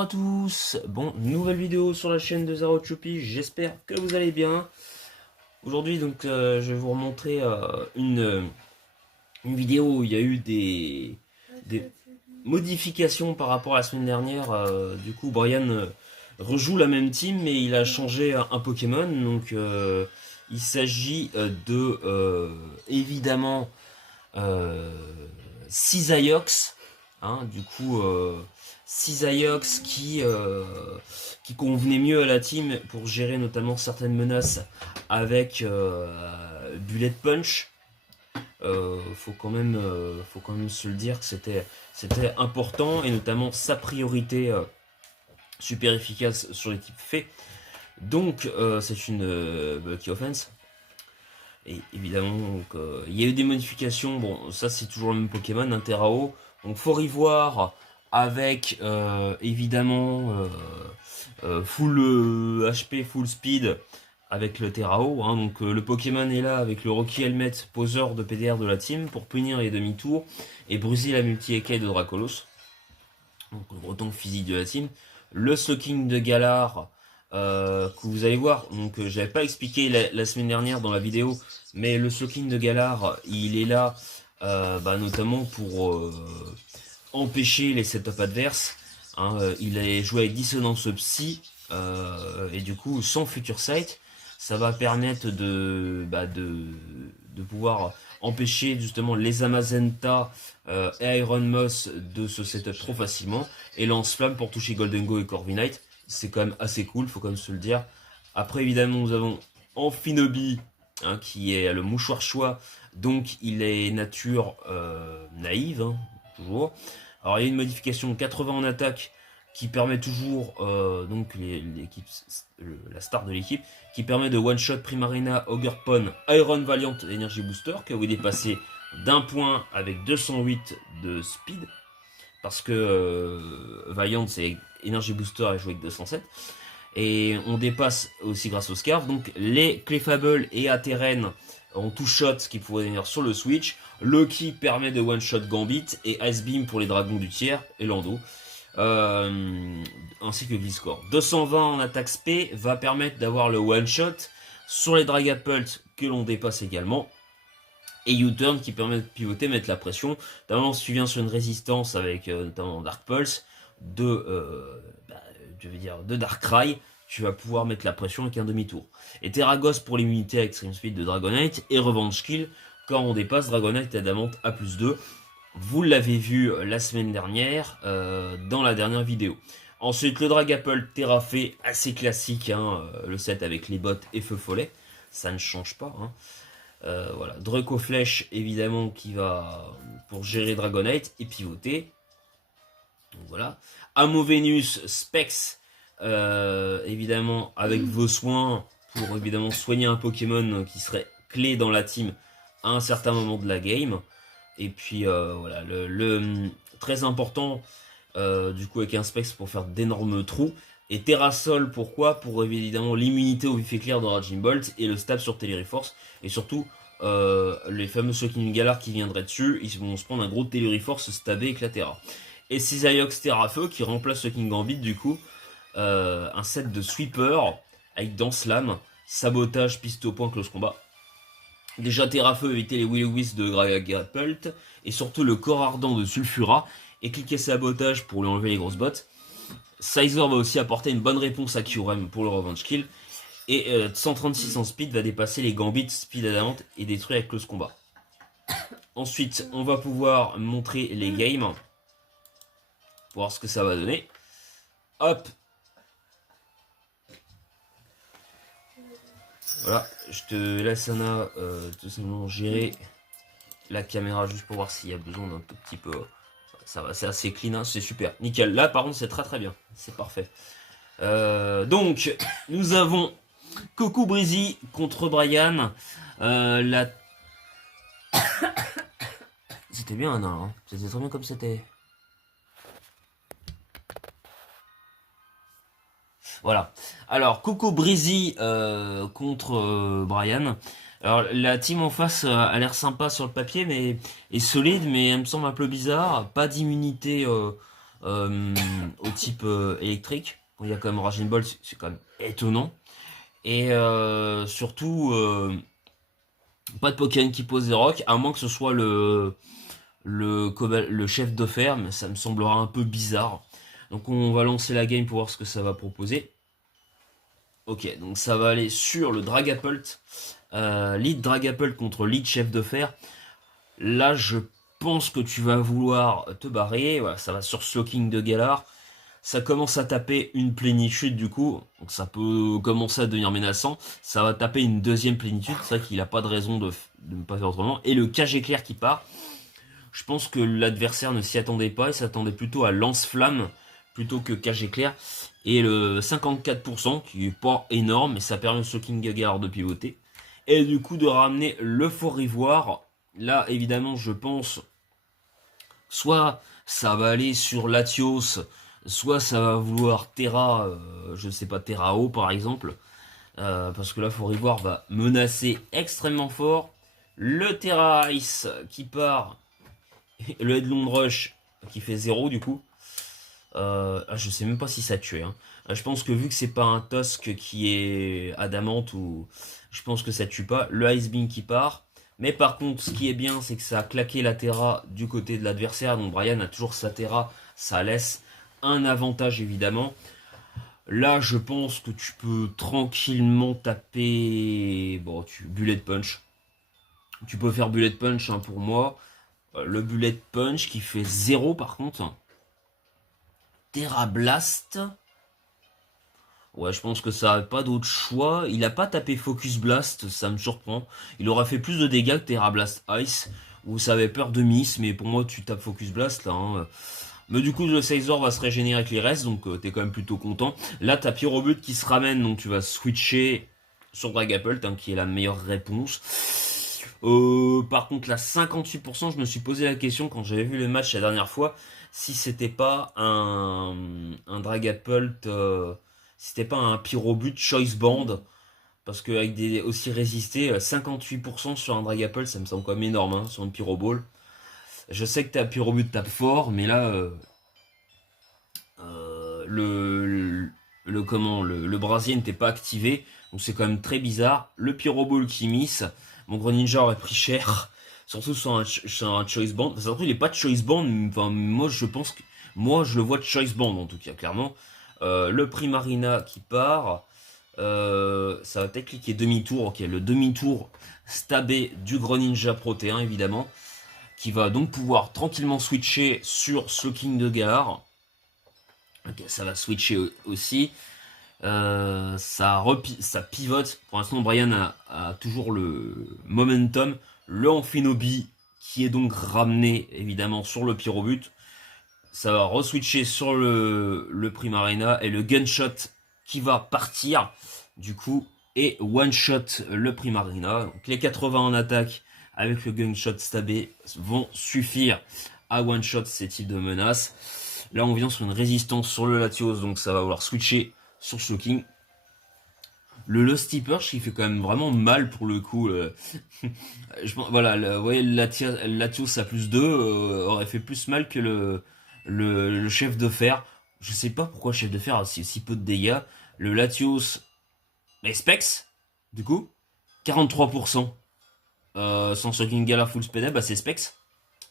Bonjour à tous, bon, nouvelle vidéo sur la chaîne de Zero Choppy, j'espère que vous allez bien. Aujourd'hui donc je vais vous remontrer une vidéo où il y a eu des modifications par rapport à la semaine dernière. Du coup Brian rejoue la même team mais il a changé un Pokémon. Donc il s'agit évidemment Cisaiox, hein, du coup Cisaiox qui convenait mieux à la team pour gérer notamment certaines menaces avec Bullet Punch. Faut quand même se le dire que c'était important, et notamment sa priorité super efficace sur l'équipe fait. Donc c'est une Bulky Offense. Et évidemment, donc, il y a eu des modifications. Bon, ça c'est toujours le même Pokémon, un Terrao. Donc Fort Ivoire avec évidemment full HP, full speed avec le Terrao. Hein. Donc le Pokémon est là avec le Rocky Helmet, poseur de PDR de la team, pour punir les demi-tours et briser la multi-écaille de Dracolos. Donc le gros tank physique de la team. Le Slowking de Galar, que vous allez voir, donc j'avais pas expliqué la semaine dernière dans la vidéo, mais le Slowking de Galar, il est là notamment pour empêcher les setups adverses. Hein. Il est joué avec Dissonance Psy, et du coup sans Future Sight, ça va permettre de pouvoir empêcher justement les Amazenta et Iron Moss de se setup trop facilement, et lance-flamme pour toucher Golden Go et Corviknight. C'est quand même assez cool, faut quand même se le dire. Après évidemment nous avons Amphinobi, hein, qui est le mouchoir choix, donc il est nature naïve, hein, toujours. Alors il y a une modification 80 en attaque qui permet toujours, donc l'équipe, la star de l'équipe, qui permet de one-shot Primarina, Ogerpon, Iron Valiant Energy Booster, que vous dépassez d'un point avec 208 de speed, parce que Valiant c'est Energy Booster et joué avec 207. Et on dépasse aussi grâce au Scarf. Donc les Clefable et Ateren ont tout shot, ce qui pourrait venir sur le Switch. Loki permet de one shot Gambit, et Ice Beam pour les dragons du tiers et Lando. Ainsi que Gliscor. 220 en attaque SP va permettre d'avoir le one shot sur les Dragapult que l'on dépasse également. Et U-Turn qui permet de pivoter, mettre la pression. Notamment si tu viens sur une résistance avec notamment Dark Pulse de Darkrai, tu vas pouvoir mettre la pression avec un demi-tour. Et Terragos pour l'immunité avec Extreme Speed de Dragonite, et Revenge Kill quand on dépasse Dragonite et Adamant à +2. Vous l'avez vu la semaine dernière dans la dernière vidéo. Ensuite le Dragapult Terrafé, assez classique, hein, le set avec les bottes et feu follet, ça ne change pas. Hein. Voilà, Draco Flèche évidemment qui va pour gérer Dragonite et pivoter. Donc voilà. Amo Venus Specs, évidemment avec vos soins pour évidemment soigner un Pokémon qui serait clé dans la team à un certain moment de la game. Et puis voilà, le très important du coup avec un Specs pour faire d'énormes trous. Et Terrasol, pourquoi? Pour évidemment l'immunité au vif éclair de Raging Bolt et le stab sur Téléreforce. Et surtout les fameux Slowking Galar qui viendraient dessus, ils vont se prendre un gros Téléreforce stabé éclatera. Et Cisaiox Terrafeu qui remplace le King Gambit, du coup un set de sweeper avec Danse Lame, sabotage, piste au point, close combat. Déjà Terrafeu éviter les Will-O-Wisp de Dragapult, et surtout le corps ardent de Sulfura, et cliquer sabotage pour lui enlever les grosses bottes. Sizor va aussi apporter une bonne réponse à Kyurem pour le Revenge Kill, et 136 en speed va dépasser les Gambits Speed Adamant et détruire avec close combat. Ensuite on va pouvoir montrer les games, pour voir ce que ça va donner. Hop. Voilà, je te laisse Anna tout simplement gérer la caméra juste pour voir s'il y a besoin d'un tout petit peu. Ça va, c'est assez clean, hein, c'est super, nickel. Là par contre c'est très bien, c'est parfait. Donc nous avons Coco Breezy contre Brian. C'était bien Anna, hein, c'était très bien comme c'était. Voilà. Alors, Coco Breezy contre Brian. Alors, la team en face a l'air sympa sur le papier, mais est solide, mais elle me semble un peu bizarre. Pas d'immunité au type électrique. Quand il y a quand même Raging Ball, c'est quand même étonnant. Et surtout, pas de Pokémon qui pose des rocks, à moins que ce soit le chef de ferme, ça me semblera un peu bizarre. Donc on va lancer la game pour voir ce que ça va proposer. Ok, donc ça va aller sur le Dragapult. Lead Dragapult contre Lead Chef de Fer. Là, je pense que tu vas vouloir te barrer. Voilà, ça va sur Slowking de Galar. Ça commence à taper une plénitude du coup. Donc ça peut commencer à devenir menaçant. Ça va taper une deuxième plénitude. C'est vrai qu'il n'a pas de raison de ne pas faire autrement. Et le cage éclair qui part. Je pense que l'adversaire ne s'y attendait pas. Il s'attendait plutôt à lance-flamme plutôt que cage éclair. Et le 54% qui est pas énorme. Mais ça permet au Slowking Galar de pivoter. Et du coup de ramener le Fort Ivoire. Là évidemment je pense soit ça va aller sur Latios, soit ça va vouloir Terra, je sais pas, Terra-O par exemple, parce que là Fort Ivoire va menacer extrêmement fort. Le Terra Ice qui part, le Headlong Rush qui fait 0 du coup. Je sais même pas si ça tue. Hein. Je pense que vu que c'est pas un Tusk qui est adamante, ou je pense que ça tue pas. Le Ice Beam qui part. Mais par contre, ce qui est bien, c'est que ça a claqué la Terra du côté de l'adversaire. Donc Brian a toujours sa Terra. Ça laisse un avantage évidemment. Là, je pense que tu peux tranquillement taper... Bon, Bullet Punch. Tu peux faire Bullet Punch hein, pour moi. Le Bullet Punch qui fait 0 par contre. Terra Blast. Ouais, je pense que ça n'a pas d'autre choix. Il a pas tapé Focus Blast, ça me surprend. Il aura fait plus de dégâts que Terra Blast Ice, où ça avait peur de miss, mais pour moi tu tapes Focus Blast là. Hein. Mais du coup le Scizor va se régénérer avec les restes, donc t'es quand même plutôt content. Là t'as Pyrobut qui se ramène, donc tu vas switcher sur Dragapult, hein, qui est la meilleure réponse. Par contre là 58%, je me suis posé la question quand j'avais vu le match la dernière fois, si c'était pas un Dragapult... c'était pas un Pyrobut Choice Band, parce qu'avec des aussi résistés, 58% sur un Dragapult, ça me semble quand même énorme, hein, sur une Pyroball. Je sais que ta Pyrobut tape fort, mais là, le brasier n'était pas activé, donc c'est quand même très bizarre. Le Pyroball qui miss, mon Greninja aurait pris cher, surtout sur un Choice Band. Enfin, surtout, il n'est pas de Choice Band, enfin, moi je pense que. Moi je le vois de Choice Band en tout cas, clairement. Le Primarina qui part. Ça va peut-être cliquer demi-tour. Ok, le demi-tour stabé du Greninja Protéin, évidemment. Qui va donc pouvoir tranquillement switcher sur Slowking de Galar. Ok, ça va switcher aussi. Ça pivote. Pour l'instant, Brian a toujours le momentum. Le Amphinobi qui est donc ramené évidemment sur le Pyrobut. Ça va reswitcher sur le Primarina et le Gunshot qui va partir du coup et one shot le Primarina. Donc les 80 en attaque avec le Gunshot stabé vont suffire à one shot ces types de menaces. Là on vient sur une résistance sur le Latios, donc ça va vouloir switcher sur Slowking. Le Lusty Perch qui fait quand même vraiment mal pour le coup. Voilà, vous voyez, le Latios à plus 2 aurait fait plus mal que le chef de fer. Je sais pas pourquoi le chef de fer a si peu de dégâts. Le Latios, les Specs, du coup, 43%. Sans Shocking Gala Full Speed Up, bah c'est Specs.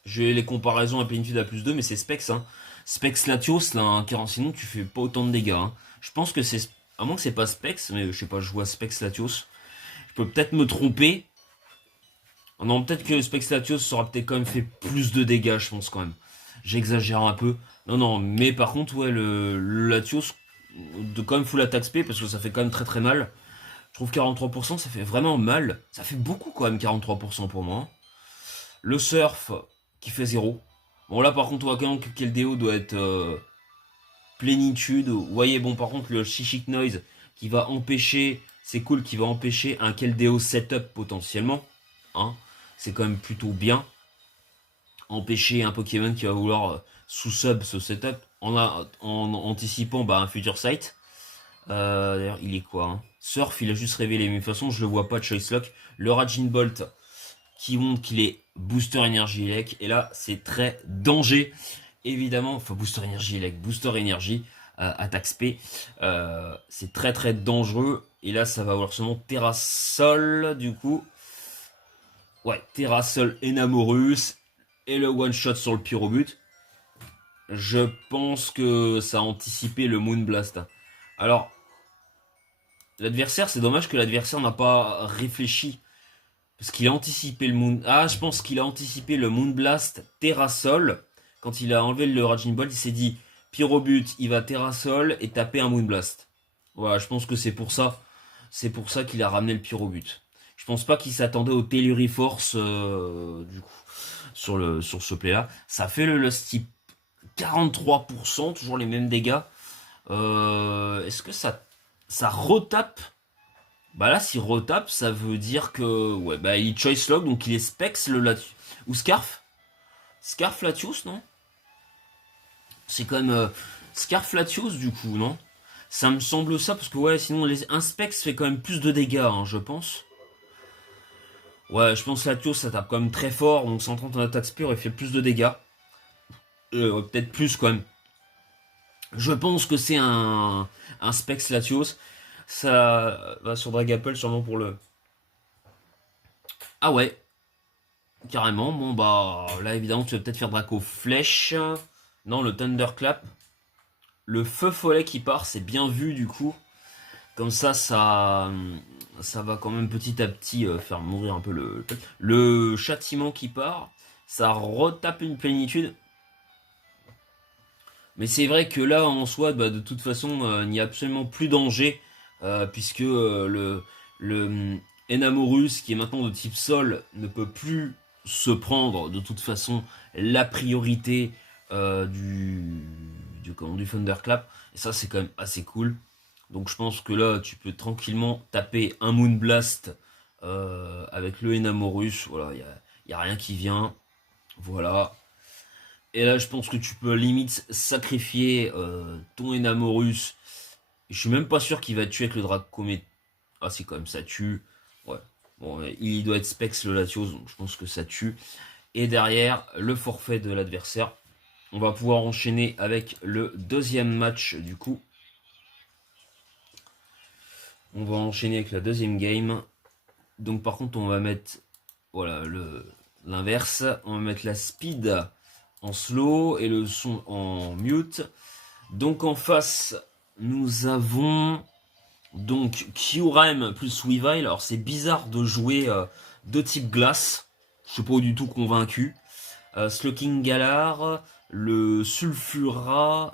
J'ai les comparaisons à plénitude à plus 2, mais c'est Specs. Hein. Specs Latios, là, hein, sinon tu fais pas autant de dégâts. Hein. Je pense que c'est... À moins que c'est pas Specs, mais je sais pas, je vois Specs Latios. Je peux peut-être me tromper. Non, peut-être que Specs Latios aura peut-être quand même fait plus de dégâts, je pense quand même. J'exagère un peu. Non, mais par contre, ouais, le Latios, de quand même full attaque SP, parce que ça fait quand même très très mal. Je trouve 43%, ça fait vraiment mal. Ça fait beaucoup quand même, 43% pour moi. Le Surf, qui fait 0. Bon, là, par contre, on voit quand même que Keldeo doit être plénitude. Vous voyez, bon, par contre, le Chichic Noise, qui va empêcher, c'est cool, qui va empêcher un Keldeo setup potentiellement. Hein, c'est quand même plutôt bien. Empêcher un Pokémon qui va vouloir sous-sub ce setup en anticipant un future sight. D'ailleurs, il est quoi hein Surf, il a juste révélé, mais de toute façon, je le vois pas de Choice Lock. Le Raging Bolt qui montre qu'il est booster énergie elec. Et là, c'est très danger. évidemment, enfin Booster Énergie, like Booster Énergie, attaque spé. C'est très très dangereux. Et là, ça va avoir seulement Terrasol, du coup. Ouais, Terrasol Enamorus. Et le one-shot sur le Pyrobut. Je pense que ça a anticipé le Moonblast. Alors, l'adversaire, c'est dommage que l'adversaire n'a pas réfléchi. Parce qu'il a anticipé le Moon... Ah, je pense qu'il a anticipé le Moonblast Terrasol. Quand il a enlevé le Raging Bolt, il s'est dit Pyrobut, il va Terrasol et taper un Moonblast. Voilà, je pense que c'est pour ça. C'est pour ça qu'il a ramené le Pyrobut. Je pense pas qu'il s'attendait au Telluri Force du coup sur ce play là. Ça fait le Lost Tip 43%, toujours les mêmes dégâts. Est-ce que ça retape? Bah là, s'il retape, ça veut dire que ouais, bah il choice log, donc il est Specs le Latios ou Scarf. Scarf Latios, non? C'est quand même Scarf Latios du coup, non? Ça me semble ça parce que ouais, sinon un Specs fait quand même plus de dégâts, hein, je pense. Ouais, je pense que Latios ça tape quand même très fort, donc 130 en attaque spear, il fait plus de dégâts. Ouais, peut-être plus quand même. Je pense que c'est un Specs Latios. Ça va sur Dragapple sûrement pour le... Ah ouais, carrément. Bon bah là évidemment tu vas peut-être faire Draco Flèche. Non, le Thunderclap. Le feu follet qui part, c'est bien vu du coup. Comme ça va quand même petit à petit faire mourir un peu le châtiment qui part. Ça retape une plénitude. Mais c'est vrai que là en soi, bah, de toute façon, il n'y a absolument plus danger. Puisque le Enamorus, qui est maintenant de type sol, ne peut plus se prendre de toute façon la priorité du Thunderclap. Et ça, c'est quand même assez cool. Donc je pense que là, tu peux tranquillement taper un Moonblast avec le Enamorus. Voilà, y a rien qui vient. Voilà. Et là, je pense que tu peux limite sacrifier ton Enamorus. Je suis même pas sûr qu'il va tuer avec le Dracomet. Ah si, quand même, ça tue. Ouais. Bon, il doit être Specs le Latios, donc je pense que ça tue. Et derrière, le forfait de l'adversaire. On va pouvoir enchaîner avec le deuxième match du coup. On va enchaîner avec la deuxième game. Donc par contre, on va mettre voilà l'inverse. On va mettre la speed en slow et le son en mute. Donc en face, nous avons donc Kyurem plus Weavile. Alors c'est bizarre de jouer de type glace. Je suis pas du tout convaincu. Slowking Galar, le Sulfura,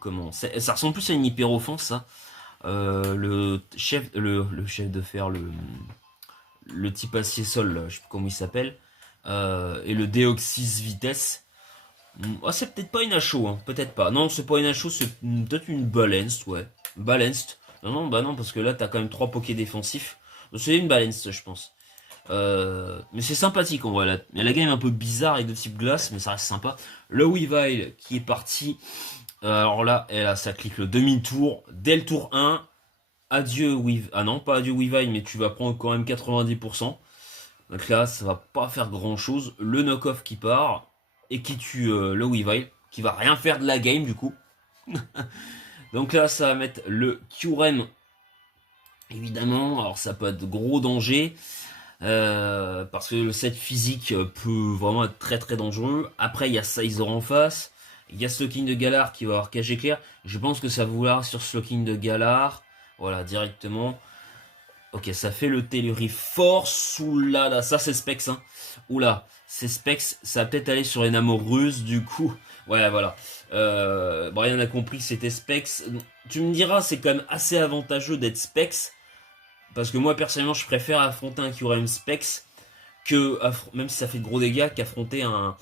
comment ça ressemble plus à une hyper offense ça. Le chef de fer, le type acier sol, je sais plus comment il s'appelle. Et le Deoxys Vitesse. Ah, c'est peut-être pas une HO, hein. Peut-être pas. Non, c'est pas une HO, c'est peut-être une Balanced, ouais. Balanced. Non, bah non, parce que là, t'as quand même 3 pokés défensifs. Donc c'est une Balanced, je pense. Mais c'est sympathique, en vrai. Il y a la game un peu bizarre avec de type glace, mais ça reste sympa. Le Weavile qui est parti. Alors là, ça clique le demi-tour. Dès le tour 1, adieu Weavile. Ah non, pas adieu Weavile, mais tu vas prendre quand même 90%. Donc là, ça va pas faire grand-chose. Le knock-off qui part et qui tue le Weavile, qui va rien faire de la game du coup. Donc là, ça va mettre le Kyurem, évidemment. Alors ça peut être de gros danger, parce que le set physique peut vraiment être très très dangereux. Après, il y a Sizor en face. Il y a Slowking de Galar qui va avoir cage éclair. Je pense que ça va vouloir sur Slowking de Galar. Voilà, directement. Ok, ça fait le Telluri Force. Oula, ça c'est Specs, hein. Oula, c'est Specs. Ça va peut-être aller sur Enamorus, du coup. Ouais, voilà. Brian a compris que c'était Specs. Tu me diras, c'est quand même assez avantageux d'être Specs. Parce que moi, personnellement, je préfère affronter un Kyurem Specs que, même si ça fait de gros dégâts, qu'affronter un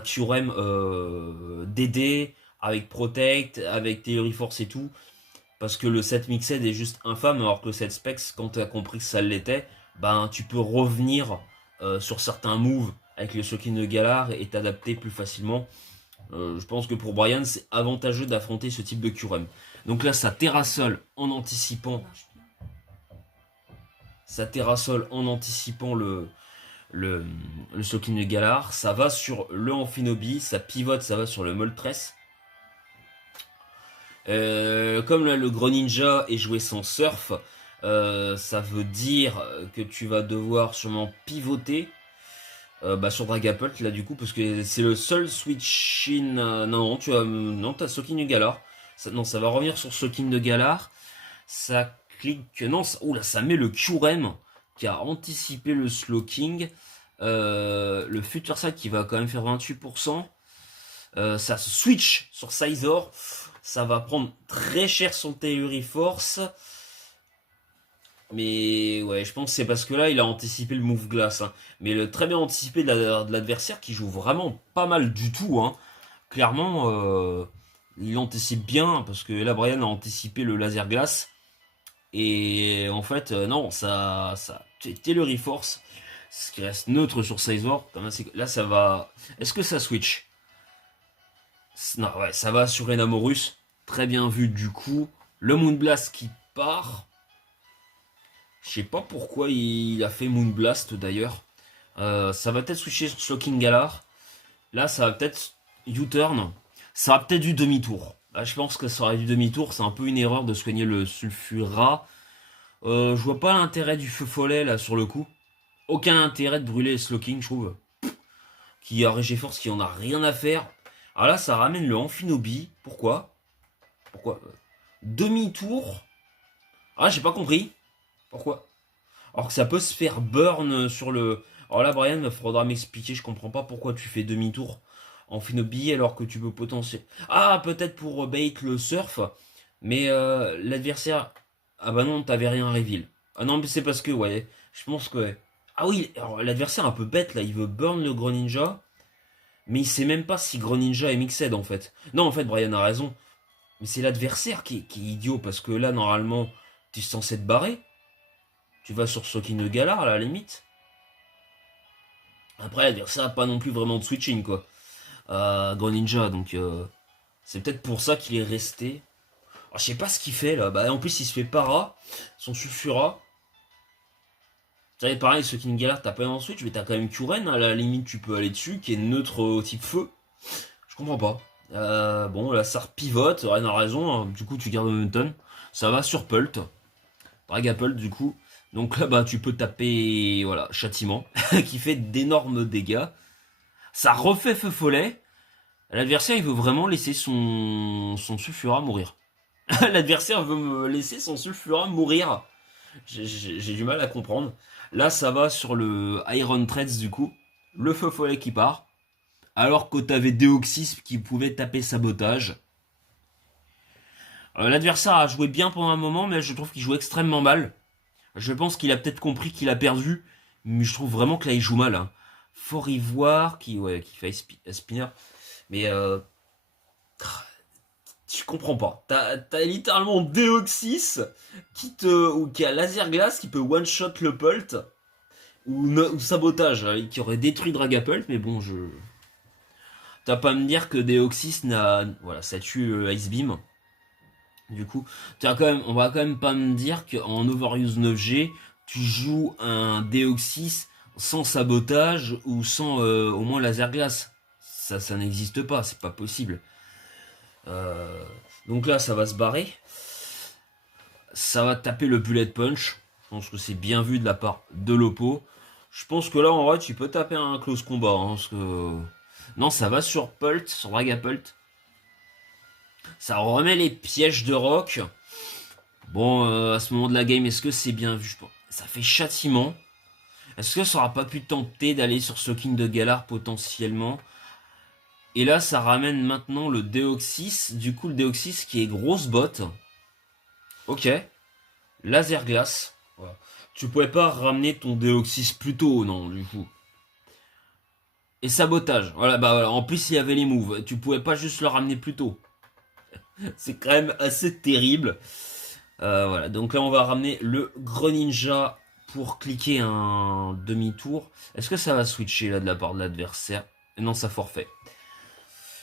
Kyurem DD avec Protect, avec Telluri Force et tout. Parce que le set Mixed est juste infâme, alors que le set Specs, quand tu as compris que ça l'était, ben tu peux revenir sur certains moves avec le Slowking de Galar et t'adapter plus facilement. Je pense que pour Brian, c'est avantageux d'affronter ce type de Kyurem. Donc là, ça terrassole en anticipant. Ça terrassole en anticipant le, le Slowking de Galar. Ça va sur le Amphinobi, ça pivote, ça va sur le Moltres. Comme là, le Greninja est joué sans surf, ça veut dire que tu vas devoir sûrement pivoter sur Dragapult là du coup, parce que c'est le seul switch in. Non, non, t'as Slowking de Galar. Non, ça va revenir sur Slowking de Galar. Ça clique. Non, oula, ça met le Kyurem qui a anticipé le Slowking. Le Future Sight qui va quand même faire 28%. Ça switch sur Scizor. Ça va prendre très cher son Telluriforce. Mais ouais, je pense que c'est parce que là, il a anticipé le Move Glace. Hein. Mais le très bien anticipé de l'adversaire qui joue vraiment pas mal du tout. Hein. Clairement, il anticipe bien parce que là, Brian a anticipé le Laser Glace. Et en fait, non, ça Telluriforce, ce qui reste neutre sur Scizor. Là, ça va. Est-ce que ça switch? Non, ouais, ça va sur Enamorus. Très bien vu du coup. Le Moonblast qui part. Je sais pas pourquoi il a fait Moonblast d'ailleurs. Ça va peut-être switcher sur Slowking Galar. Là, ça va peut-être U-turn. Ça va peut-être du demi-tour. Là, je pense que ça aurait du demi-tour. C'est un peu une erreur de soigner le Sulfura. Je vois pas l'intérêt du feu follet là sur le coup. Aucun intérêt de brûler Slowking, je trouve. Qui a Regiforce qui en a rien à faire. Alors là, ça ramène le Amphinobi. Pourquoi Demi-tour. Ah, j'ai pas compris. Pourquoi? Alors que ça peut se faire burn sur le. Alors là, Brian, il faudra m'expliquer. Je comprends pas pourquoi tu fais demi-tour en Phinobi alors que tu peux potentiellement. Ah, peut-être pour bait le surf. Mais l'adversaire. Ah bah non, t'avais rien à reveal. Ah non, mais c'est parce que, ouais. Je pense que. Ouais. Ah oui, alors l'adversaire un peu bête là. Il veut burn le Greninja. Mais il sait même pas si Greninja est mixed en fait. Non, en fait, Brian a raison. Mais c'est l'adversaire qui est idiot parce que là, normalement, tu es censé te barrer. Tu vas sur Slowking de Galar à la limite. Après, ça n'a pas non plus vraiment de switching quoi. Greninja, donc c'est peut-être pour ça qu'il est resté. Alors, je sais pas ce qu'il fait là. Bah, en plus, il se fait para, son Sulfura. Tu sais, pareil, Slowking de Galar, t'as pas en switch, mais t'as quand même Kuren, à la limite, tu peux aller dessus, qui est neutre au type feu. Je comprends pas. Bon, là, ça repivote, Ren a raison, hein. Du coup, tu gardes momentum. Ça va sur Pult. Dragapult, du coup. Donc là, bah, tu peux taper, voilà, châtiment, qui fait d'énormes dégâts. Ça refait feu follet. L'adversaire, il veut vraiment laisser son Sulfura mourir. L'adversaire veut me laisser son Sulfura mourir. J'ai du mal à comprendre. Là, ça va sur le Iron Threads, du coup. Le feu follet qui part. Alors que t'avais Deoxys qui pouvait taper sabotage. L'adversaire a joué bien pendant un moment, mais je trouve qu'il joue extrêmement mal. Je pense qu'il a peut-être compris qu'il a perdu, mais je trouve vraiment que là il joue mal. Hein. Fort Ivoire qui fait Spinner, mais je comprends pas. T'as littéralement Deoxys qui a laser glace qui peut one shot le Pult ou sabotage qui aurait détruit Dragapult, mais bon t'as pas à me dire que Deoxys ça tue Ice Beam. Du coup, on va quand même pas me dire qu'en Overuse 9G, tu joues un Deoxys sans sabotage ou sans au moins laser glace. Ça n'existe pas, c'est pas possible. Donc là, ça va se barrer. Ça va taper le bullet punch. Je pense que c'est bien vu de la part de l'oppo. Je pense que là, en vrai, tu peux taper un close combat. Hein, parce que... Non, ça va sur Pult, sur Dragapult. Ça remet les pièges de rock. Bon, à ce moment de la game, est-ce que c'est bien vu? Ça fait châtiment. Est-ce que ça aura pas pu tenter d'aller sur Slowking de Galar potentiellement? Et là, ça ramène maintenant le Deoxys. Du coup, le Deoxys qui est grosse botte. Ok. Laser glace. Voilà. Tu pouvais pas ramener ton Deoxys plus tôt, non, du coup. Et sabotage. Voilà, bah voilà. En plus, il y avait les moves. Tu pouvais pas juste le ramener plus tôt. C'est quand même assez terrible. Voilà, donc là on va ramener le Greninja pour cliquer un demi-tour. Est-ce que ça va switcher là de la part de l'adversaire? Non, ça forfait.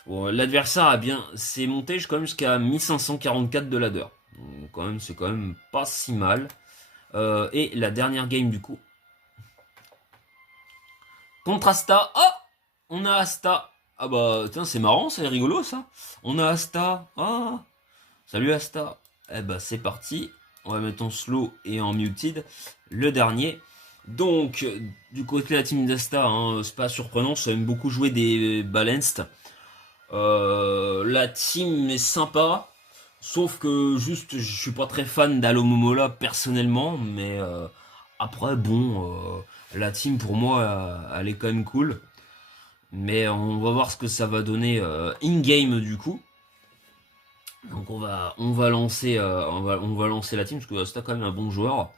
Bon, l'adversaire a bien... C'est monté quand même jusqu'à 1544 de ladder. Donc, quand même, c'est quand même pas si mal. Et la dernière game du coup. Contre Asta. Oh, on a Asta. Ah bah, tiens, c'est marrant, c'est rigolo ça. On a Asta. Ah, salut Asta. Eh bah, c'est parti. On va mettre en slow et en muted. Le dernier. Donc, du côté de la team d'Asta, hein, c'est pas surprenant, ça aime beaucoup jouer des balanced. La team est sympa. Sauf que juste, je suis pas très fan d'Alomomola personnellement, mais après, bon, la team pour moi, elle est quand même cool. Mais on va voir ce que ça va donner in-game du coup. Donc on va lancer, on va lancer la team parce que c'est quand même un bon joueur.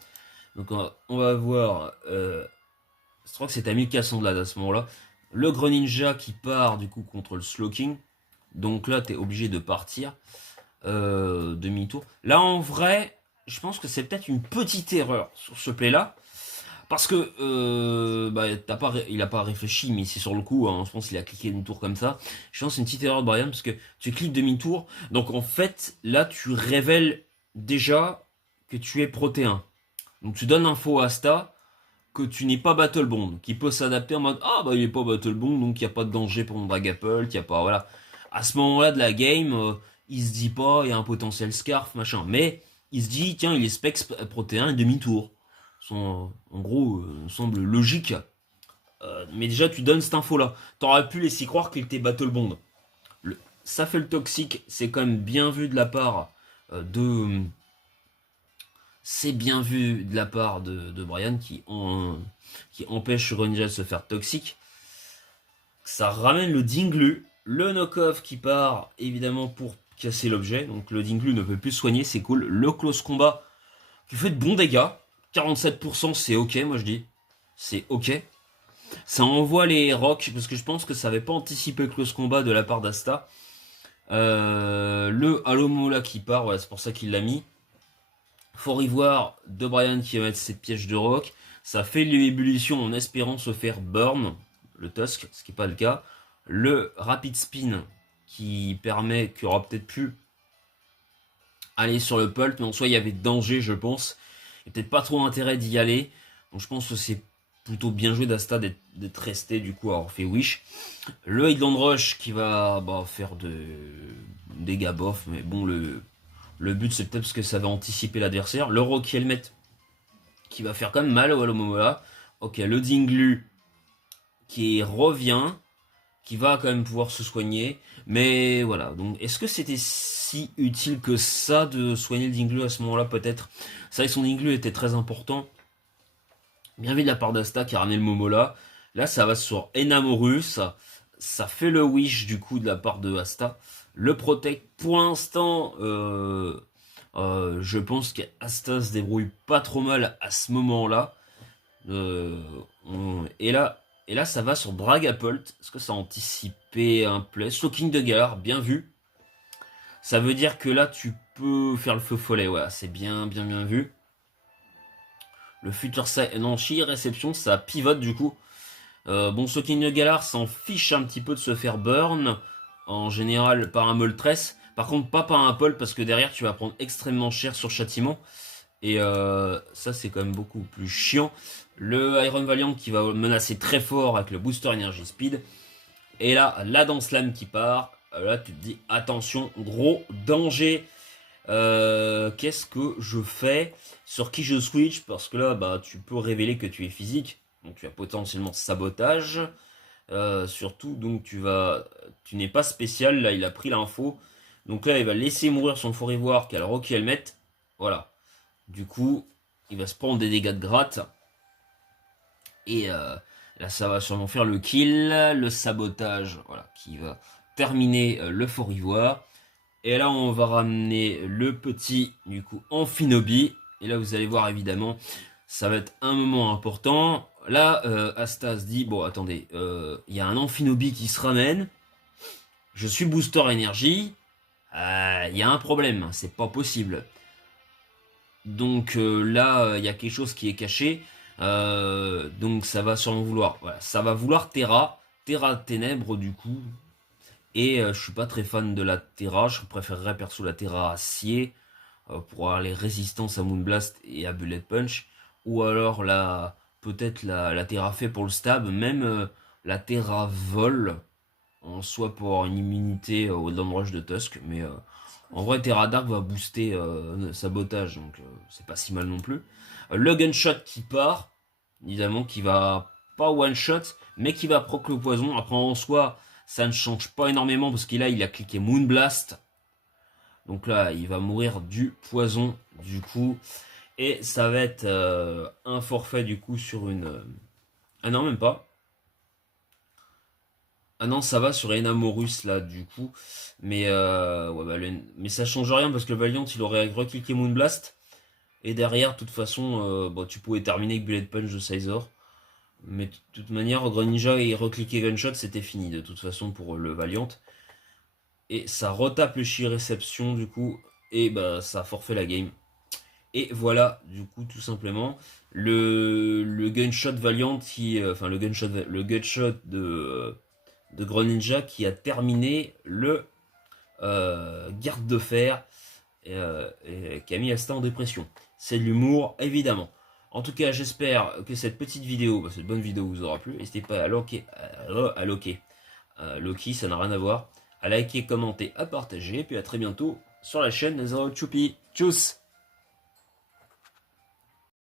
Donc on va voir, je crois que c'est à 1400 de là à ce moment-là. Le Greninja qui part du coup contre le Slowking. Donc là, t'es obligé de partir. Demi-tour. Là, en vrai, je pense que c'est peut-être une petite erreur sur ce play-là. Parce que bah, il a pas réfléchi, mais c'est sur le coup, hein, je pense qu'il a cliqué une tour comme ça. Je pense que c'est une petite erreur de Brian, parce que tu cliques demi-tour. Donc en fait, là, tu révèles déjà que tu es protéin. Donc tu donnes info à Asta que tu n'es pas Battle Bond, qui peut s'adapter en mode ah bah il est pas Battle Bond, donc il n'y a pas de danger pour mon Dragapult, il y a pas voilà. À ce moment-là de la game, il se dit pas il y a un potentiel Scarf machin, mais il se dit tiens il est Specs protéin et demi-tour. En gros semble logique. Mais déjà tu donnes cette info là. T'aurais pu laisser croire qu'il était Battle Bond. Ça fait le toxique, c'est quand même bien vu de la part de c'est bien vu de la part de Brian qui empêche Greninja de se faire toxique. Ça ramène le Dinglu, le knock-off qui part évidemment pour casser l'objet. Donc le Dinglu ne peut plus soigner, c'est cool. Le close combat qui fait de bons dégâts. 47% c'est ok, moi je dis. C'est ok. Ça envoie les rocks parce que je pense que ça n'avait pas anticipé le close combat de la part d'Asta. Le Alomola qui part, voilà, c'est pour ça qu'il l'a mis. Fort Ivoire de Brian qui va mettre ses pièges de rock. Ça fait l'ébullition en espérant se faire burn, le Tusk, ce qui n'est pas le cas. Le Rapid Spin qui permet qu'il y aura peut-être pu aller sur le pulp, mais en soi il y avait danger je pense. Il n'y a peut-être pas trop intérêt d'y aller. Donc je pense que c'est plutôt bien joué d'Asta d'être resté du coup à avoir fait Wish. Le Hidden Rush qui va faire de dégâts bof, mais bon le but c'est peut-être parce que ça va anticiper l'adversaire. Le Rocky Helmet qui va faire quand même mal au Alomomola. Ok, le Dinglu qui revient, qui va quand même pouvoir se soigner. Mais voilà, donc est-ce que c'était si utile que ça de soigner le Dinglu à ce moment-là peut-être? C'est vrai que son Dinglu était très important. Bien vu de la part d'Asta qui a ramené le Momola. Là ça va sur Enamorus. Ça fait le Wish du coup de la part de Asta. Le Protect, pour l'instant, je pense qu'Asta se débrouille pas trop mal à ce moment-là. Et là, ça va sur Dragapult. Est-ce que ça a anticipé un play? Slowking de Galar, bien vu. Ça veut dire que là, tu peux faire le feu follet. Ouais, c'est bien vu. Le Future Side, non, Chi réception, ça pivote du coup. Bon, Slowking de Galar s'en fiche un petit peu de se faire burn. En général, par un Moltres. Par contre, pas par un Pulp, parce que derrière, tu vas prendre extrêmement cher sur châtiment. Et ça, c'est quand même beaucoup plus chiant. Le Iron Valiant qui va menacer très fort avec le Booster Energy Speed. Et là, la Dance Lame qui part. Là, tu te dis, attention, gros danger. Qu'est-ce que je fais? Sur qui je switch? Parce que là, tu peux révéler que tu es physique. Donc, tu as potentiellement sabotage. Surtout, donc, tu n'es pas spécial. Là, il a pris l'info. Donc là, il va laisser mourir son Fort Ivoire qui a le Rocky Helmet. Voilà. Du coup, il va se prendre des dégâts de gratte. Et là, ça va sûrement faire le kill, le sabotage, voilà, qui va terminer le Fort Ivoire. Et là, on va ramener le petit, du coup, Amphinobi. Et là, vous allez voir, évidemment, ça va être un moment important. Là, Asta se dit, bon, attendez, il y a un Amphinobi qui se ramène. Je suis Booster Énergie. Il y a un problème, c'est pas possible. Donc là, il y a quelque chose qui est caché. Donc ça va sûrement vouloir. Voilà, ça va vouloir Terra. Terra Ténèbres du coup. Et je suis pas très fan de la Terra. Je préférerais perso la Terra Acier. Pour avoir les résistances à Moonblast et à Bullet Punch. Ou alors peut-être la Terra fait pour le stab, même la Terra vole en soi pour avoir une immunité au Land Rush de Tusk, mais en vrai Terra Dark va booster sabotage, donc c'est pas si mal non plus. Le gunshot qui part, évidemment qui va pas one shot, mais qui va proc le poison. Après en soi, ça ne change pas énormément parce qu'il a cliqué Moonblast. Donc là, il va mourir du poison du coup. Et ça va être un forfait du coup sur une... Ah non, même pas. Ah non, ça va sur Enamorus là du coup. Mais, ouais, bah, mais ça change rien parce que le Valiant il aurait recliqué Moonblast. Et derrière, de toute façon, bon, tu pouvais terminer avec Bullet Punch de Sizor. Mais de toute manière, Greninja et recliquer Gunshot, c'était fini de toute façon pour le Valiant. Et ça retape le Chi Réception du coup. Et bah ça forfait la game. Et voilà, du coup, tout simplement, le Gunshot Valiant qui. Enfin, le Gunshot de Greninja qui a terminé le Garde de Fer et qui a mis Asta en dépression. C'est de l'humour, évidemment. En tout cas, j'espère que cette petite vidéo, cette bonne vidéo vous aura plu. N'hésitez pas à loquer. Loki, ça n'a rien à voir. À liker, commenter, à partager. Et puis à très bientôt sur la chaîne Zero Choupi. Tchuss!